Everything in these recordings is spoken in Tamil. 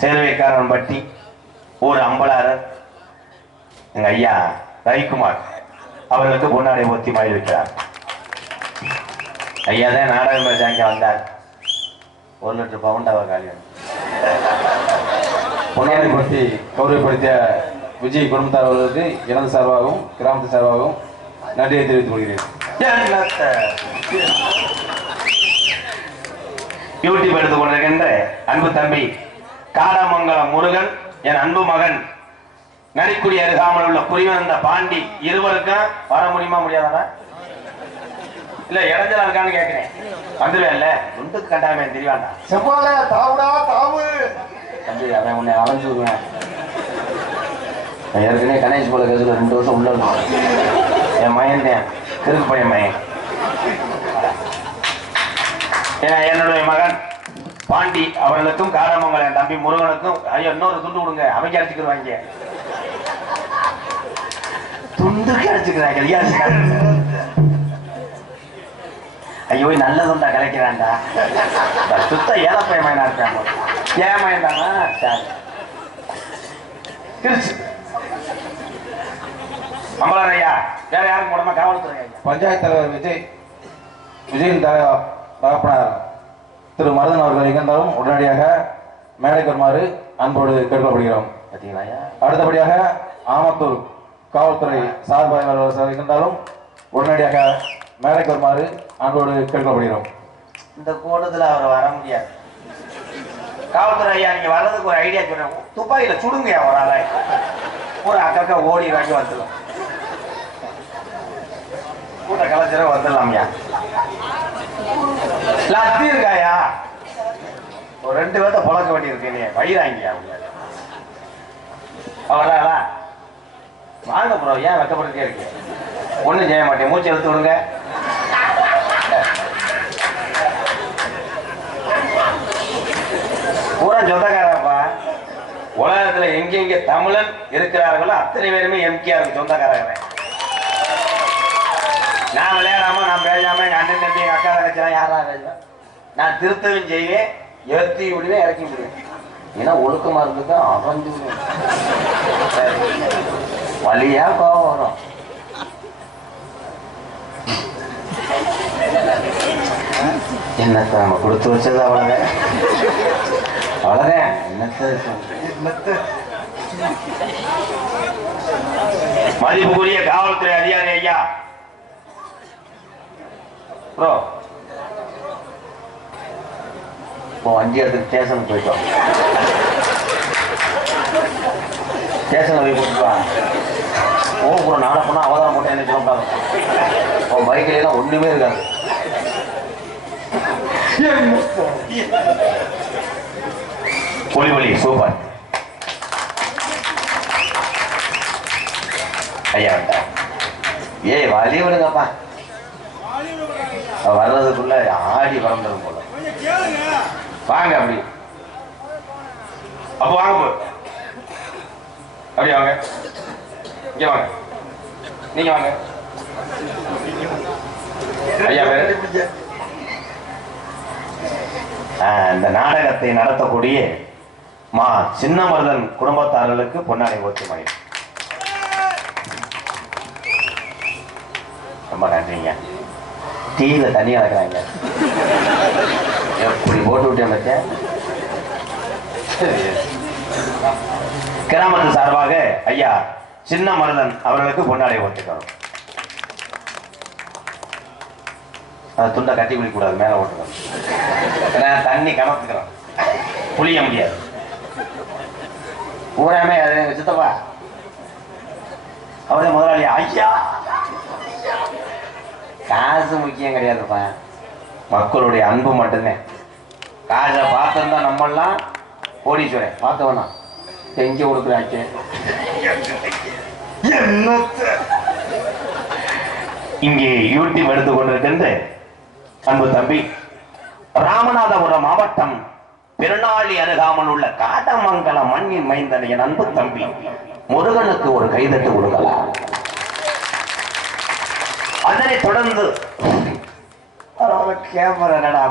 சேர்வைக்காரன் பட்டி ஒரு அம்பலாரர் எங்க ஐயா ரவிக்குமார் அவர்களுக்கு பொன்னாடை ஊத்தி மயில் வைக்கிறார். ஐயா தான் நாடகம் பேசாங்க வந்தார். 1 லிட்டர் பவுண்டாவ காலியம் பொன்னாடை பற்றி கௌரவப்படுத்திய விஜய் குடும்பத்தார் அவர்களுக்கு எனது சார்பாகவும் கிராமத்து சார்பாகவும் நன்றியை தெரிவித்துக் கொள்கிறேன். யூடியூப் எடுத்துக் கொண்டிருக்கின்ற அன்பு தம்பி காடமங்கலம் முருகன், என் அன்பு மகன் நரிக்குடி அருகாமல் உள்ள புரிவந்த பாண்டி இருவருக்கும் வர முடியுமா முடியாதா? இல்ல இடைஞ்சலா இருக்கான்னு கேட்கிறேன். வந்துருவேன்ல துண்டுக்கு கட்டாயமே தெரியவாண்டா. செவ்வாழ தாவுடா தாவு தம்பி அவன் உன்னை அலைஞ்சு விடுவேன். ஏற்கனவே கணேஷ் போல கேசுல 2 வருஷம் உள்ள இருக்கும். என் மயன் கிறுக்கு பையன் மயன். என்னுடைய மகன் பாண்டி அவர்களுக்கும் காடமங்கலம் என் தம்பி முருகனுக்கும் ஐயோ இன்னொரு துண்டு கொடுங்க, அமைக்க அடிச்சுக்கிடுவாங்க. துண்டுக்கு அடிச்சுக்கிறாங்க. ஐயோ நல்ல துண்டா கலைக்கிறான்டா. சுத்த ஏழப்பைய மயனா இருக்காங்க. ஏன் மயன் தானா? திருச்சி அம்பலார் ஐயா வேற யாருக்கு மூலமா காவல்துறை பஞ்சாயத்து தலைவர் விஜயின் தகப்பனார் திரு மருதன் அவர்கள் இருந்தாலும் உடனடியாக மேடைக்கு வருமாறு அன்போடு கேட்கப்படுகிறோம். அடுத்தபடியாக ஆமத்தூர் காவல்துறை சார்பாளர் இருந்தாலும் உடனடியாக மேடைக்கு வருமாறு அன்போடு கேட்கப்படுகிறோம். இந்த கூட்டத்தில் அவர் வர முடியாது. காவல்துறை ஐயா நீங்க வர்றதுக்கு ஒரு ஐடியா சொல்றேன். துப்பாக்கியில சுடுங்க ஒரு ஆளை, ஒரு அக்கா ஓடி வாங்கி வந்துடும். கூட்ட கலைச்சர வந்துடலாம்யா. லத்தி இருக்காயா? ஒரு 2 பேர்த்த புழக்க வேண்டி இருக்கேன். வயிறாங்கயா அவராளா வாங்க ப்ரோ. ஏன் வெக்கப்பட்டுட்டே இருக்கு? ஒண்ணும் செய்ய மாட்டேன். மூச்சு எடுத்து விடுங்க. பூரா சொந்தக்காரப்பா. உலகத்துல எங்கெங்க தமிழன் இருக்கிறார்களோ அத்தனை பேருமே எம்கேஆருக்கு சொந்தக்காரங்க. நான் விளையாடாம நான் பேசாம எங்க அண்ணன் தம்பி எங்க அக்கா தங்கச்சா யாராவது நான் திருத்தவும் செய்வேன், ஏற்றி விடுவேன், இறக்கி விடுவேன். ஏன்னா ஒழுக்கமா இருந்தது அகஞ்சு வழியா கோவம் வரும். என்னத்த நம்ம கொடுத்து வச்சது அவ்வளவுதான். அவ்வளவுதான். என்னத்த மதிப்புக்குரிய காவல்துறை அதிகாரி ஐயா ப்ரோ இப்போ வண்டி எடுத்து ஸ்டேஷனுக்கு போயிட்டோம். ஸ்டேஷனில் போய் கொடுத்துப்பா. ப்ரோ நாளை போனால் அவதாரம் போட்டு என்ன சொல்ல உன் பைக்கிலாம் ஒன்றுமே இருக்காது. ஒளி சூப்பர் ஐயா. ஏய் வழி விடுங்கப்பா. வர்றதுக்குள்ள ஆடி பறந்துடும் போல. வாங்க அப்படி அப்போ வாங்க அப்படி வாங்க. இங்க வாங்க. நீங்க வாங்க ஐயா. இந்த நாடகத்தை நடத்தக்கூடிய மா சின்னமருதன் குடும்பத்தாரர்களுக்கு பொன்னாடை ஓட்டுமாய் ரொம்ப நன்றிங்க. டீல தனியா இருக்கிறாங்க. எப்படி போட்டு விட்டேன் பத்தியா? கிராமத்து சார்பாக ஐயா சின்ன மருதன் அவர்களுக்கு பொன்னாடை ஓட்டுக்கணும். அதை துண்டை கட்டி பிடிக்க கூடாது, மேல ஓட்டுக்கணும். தண்ணி கமத்துக்கிறோம், புளிய முடியாது. பூராமே அது சித்தப்பா அவரே முதலாளி. ஐயா காசு முக்கியம் கிடையாதுப்பா, மக்களுடைய அன்பு மட்டும்தான். காசை பார்த்துருந்தா நம்மெல்லாம் கோடீஸ்வரன் பார்க்க வேணாம். செஞ்சு கொடுக்குறாச்சு. இங்கே யூடியூப் எடுத்துக் கொண்டிருக்கின்ற அன்பு தம்பி ராமநாதபுரம் மாவட்டம் பெருநாளி அருகாமல் உள்ள காடமங்கலம் மண்ணின் மைந்தன் என் அன்பு தம்பி முருகனுக்கு ஒரு கைதட்டு கொடுக்கலாம். அதனை தொடர்ந்து கேமரா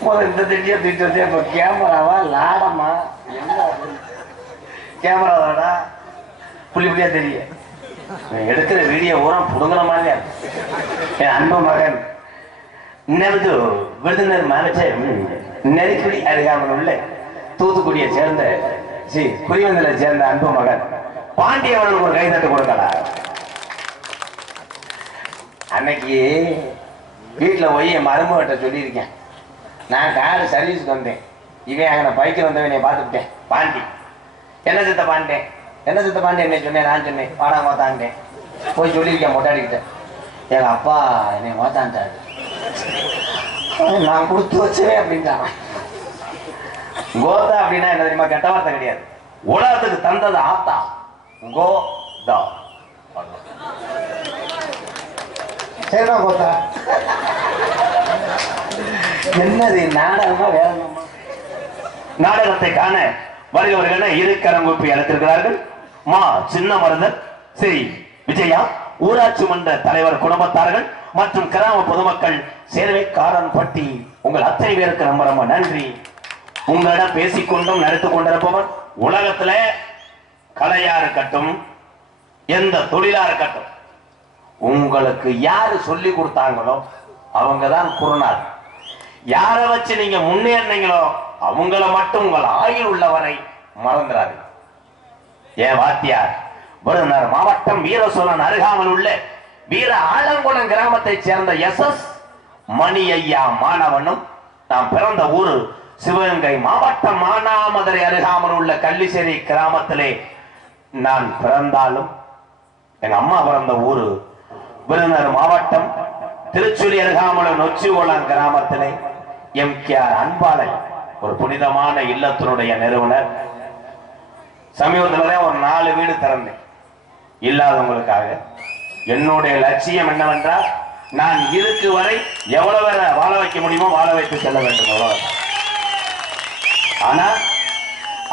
இந்த திட்டியை திட்டு வச்சு இப்போ கேமராவா லாடமா என்ன கேமராவாடா புள்ளி புள்ளியா தெரியும் எடுக்கிற வீடியோ பூரா புடுங்குற மாதிரியா இருக்கு என் அன்பு மகன் இன்னது விருதுநர் மாவட்டம் நெருக்கடி அருகாமல் உள்ள தூத்துக்குடியை சேர்ந்த புரிவந்தலை சேர்ந்த அன்பு மகன் பாண்டியவனுக்கு ஒரு கைதட்டு கொடுக்கலாம். அன்னைக்கு வீட்டில் போய் என் மருமகிட்ட சொல்லியிருக்கேன், நான் காரு சர்வீஸுக்கு வந்தேன், இவன் அங்கே பைக்கில் வந்தவன் பார்த்துக்கிட்டேன், பாண்டி என்ன சித்த பாண்டேன் என்ன சித்த பாண்டி என்ன சொன்னேன், நான் சொன்னேன் வாடா மோத்தான்ட்டேன், போய் சொல்லியிருக்கேன் மொட்டாடிக்கிட்டேன், எங்கள் அப்பா என்னை மோத்தான்ட்டாரு, நான் கொடுத்து வச்சேன் அப்படின்ட்டான். கோதா அப்படின்னா என்ன தெரியுமா? கெட்ட வார்த்தை கிடையாது, உலகத்துக்கு தந்தது ஆத்தா கோதா. சரிடா கோத்தா. என்னது நாடகமா வேறமா? நாடகத்தை காண வருகிறவர்கள் இரு கரங்குப்பி அழைத்திருக்கிறார்கள். மா சின்ன மருந்தர், ஸ்ரீ விஜயா ஊராட்சி மன்ற தலைவர் குடும்பத்தார்கள் மற்றும் கிராம பொதுமக்கள், சேர்வைக்காரன் பட்டி உங்கள் அத்தனை பேருக்கு ரொம்ப ரொம்ப நன்றி. உங்களிடம் பேசிக்கொண்டும் நடித்துக் கொண்டிருப்பவர் உலகத்துல கலையா இருக்கட்டும், எந்த தொழிலா இருக்கட்டும், உங்களுக்கு யாரு சொல்லி கொடுத்தாங்களோ அவங்கதான் குருநாள். யாரை வச்சு நீங்க முன்னேறினீங்களோ அவங்கள மட்டும் உங்கள் ஆயுள் உள்ளவரை மறந்துடாது. ஏன் வாத்தியார் விருதுநகர் மாவட்டம் வீரசோழன் அருகாமல் உள்ள வீர ஆலங்குளம் கிராமத்தை சேர்ந்த எஸ்.எஸ். மணி ஐயா மாணவனும், நாம் பிறந்த ஊரு சிவகங்கை மாவட்டம் மானாமதுரை அருகாமல் உள்ள கள்ளிசேரி கிராமத்திலே நான் பிறந்தாலும் எங்க அம்மா பிறந்த ஊரு விருதுநகர் மாவட்டம் திருச்சுழி அருகாமல் நொச்சிகுளம் கிராமத்திலே எம்.கே.ஆர். அன்பாளை ஒரு புனிதமான இல்லத்தினுடைய நிறுவனர். சமீபத்தில் ஒரு 4 வீடு திறந்தேன் இல்லாதவங்களுக்காக. என்னுடைய லட்சியம் என்னவென்றால், நான் இருக்கு வரை எவ்வளவு பேரை வாழ வைக்க முடியுமோ வாழ வைத்து செல்ல வேண்டும். அவ்வளவு. ஆனா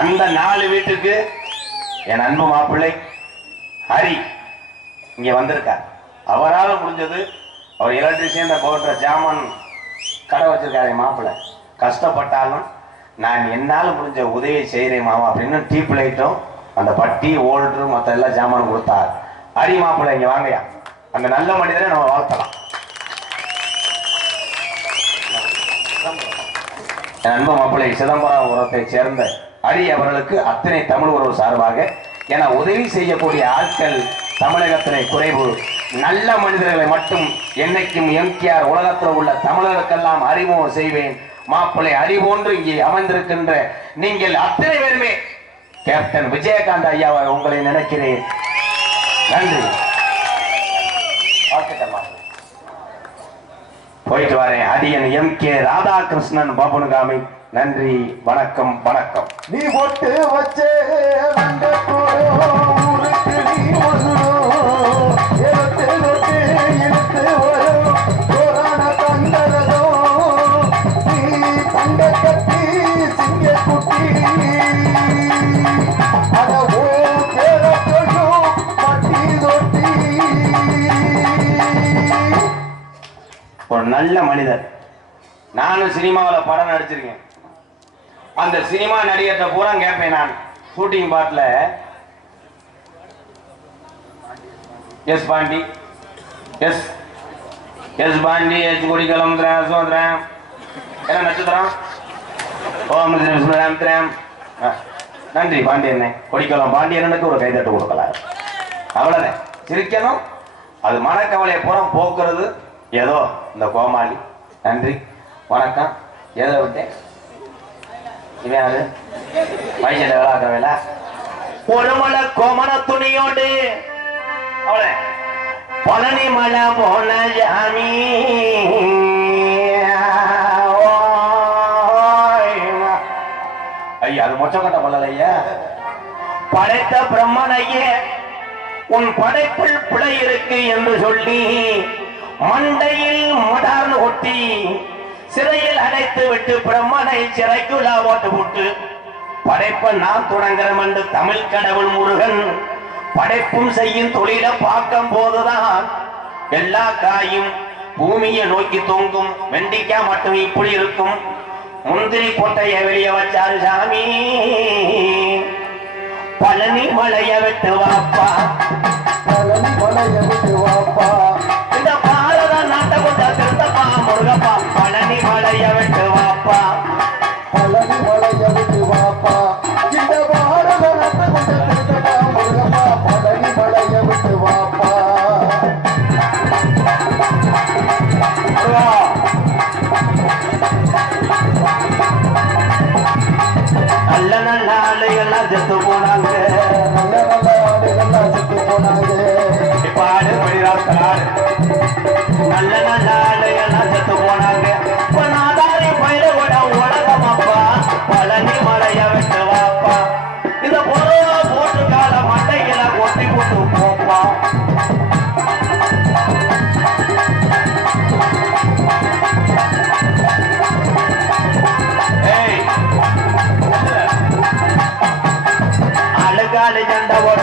அந்த 4 வீட்டுக்கு என் அன்பு மாப்பிள்ளை ஹரி இங்க வந்திருக்கார். அவரால் முடிஞ்சது, அவர் எலக்ட்ரிஷியன் போன்ற ஜாமான் கடை வச்சிருக்காரு மாப்பிள்ளை. கஷ்டப்பட்டாலும் நான் என்னால் முடிஞ்ச உதவி செய்கிறேன் மாமா அப்படின்னு டீப் லைட்டும் அந்த பட்டி ஓல்டரு மற்ற எல்லாம் ஜாமான் கொடுத்தார். ஹரி மாப்பிள்ளை இங்க வாங்கயா, அந்த நல்ல மனிதரை நம்ம வாழ்த்தலாம். என் அன்பு மாப்பிள்ளை சிதம்பரபுரத்தை சேர்ந்த ஹரி அவர்களுக்கு அத்தனை தமிழ் உறவு சார்பாக, என உதவி செய்யக்கூடிய ஆட்கள் தமிழகத்திலே குறைவு, நல்ல மனிதர்களை மட்டும் என்னைக்கும் எம்.கே.ஆர். உலகத்தில் உள்ள தமிழர்களுக்கெல்லாம் அறிமுகம் செய்வேன். மாப்பிள்ளை ஹரி போன்று இங்கே அமர்ந்திருக்கின்ற நீங்கள் அத்தனை பேருமே கேப்டன் விஜயகாந்த் ஐயாவை உங்களை நினைக்கிறேன். நன்றி. போயிட்டு வரேன். அடியன் எம்.கே. ராதாகிருஷ்ணன் பாபுனுகாமி. நன்றி, வணக்கம், வணக்கம். நீ போட்டு வச்சே ஒரு நல்ல மனிதர். நானும் சினிமாவில் படம் நடிச்சிருக்கேன். அந்த சினிமா நடிகர்கிட்ட பூரா கேட்பேன் நான். ஷூட்டிங் பார்ட்ல yes Pandi, yes Pandi, yes கொடி கிளம்புறேன், சோதரேன், என்ன நட்சத்திரம், ஓம் விஷ்ணுராம். நன்றி பாண்டியண்ணே. கொடிக்கலாம் பாண்டியனுக்கு ஒரு கைதட்டு கொடுக்கலாம். அவ்வளவுதான். சிரிக்கணும். அது மனக்கவலையை பூரா போக்குறது ஏதோ இந்த கோமாளி. நன்றி, வணக்கம். ஏதோ விட்டேன். இவன் அது வயசில் வேளாக்குறவையில ஒரு மலை கோமண துணியோடு அவளை பழனி மலை போன ஜாமி ஐயா, அது மொச்சக்கட்ட பல்லல ஐயா. படைத்த பிரம்மனையே உன் படைப்பில் பிழை இருக்கு என்று சொல்லி மண்டையில் மடார்னு ஒட்டி சிறையில் அடைத்து விட்டு பிரம்மனை சிறைக்குள்ள ஓட்டு போட்டு படைப்ப நான் தொடங்குறேன் என்று தமிழ் கடவுள் முருகன் படைப்பும் செய்யும் தொழிலை பார்க்கும் போதுதான் எல்லா காயும் பூமியை நோக்கி தொங்கும். வெண்டிக்காய் மட்டும் இப்படி இருக்கும், முந்திரி கொட்டைய வெளிய வச்சாரு சாமி பழனி மலைய விட்டு வாப்பா பழனி மலைய விட்டு வாப்பா இந்த பாரத நாட்டை கொண்ட திருத்தப்பா முருகப்பா பழனி மலைய விட்டு வாப்பா பழனி மலைய விட்டு வாப்பா இந்த பாரத நாட்டை கொண்ட திருத்தப்பா முருகப்பா பழனி மலைய விட்டு வாப்பா நல்ல நல்ல ஆளுகள்லாம் செத்து போனாங்க நல்ல நல்ல ஆடுகள்லாம் செத்து போனாங்க பாடு படிதாள் நல்ல நல்ல ஆளுகள்லாம் செத்து போனாங்க இப்ப நாதாரி பயிர கூட உலகம் அப்பா பழனி மலைய விட்டு வாப்பா இந்த பொருளா போட்டு கால மண்டையில கொட்டி போட்டு போப்பா அழுகாலு சண்டை போட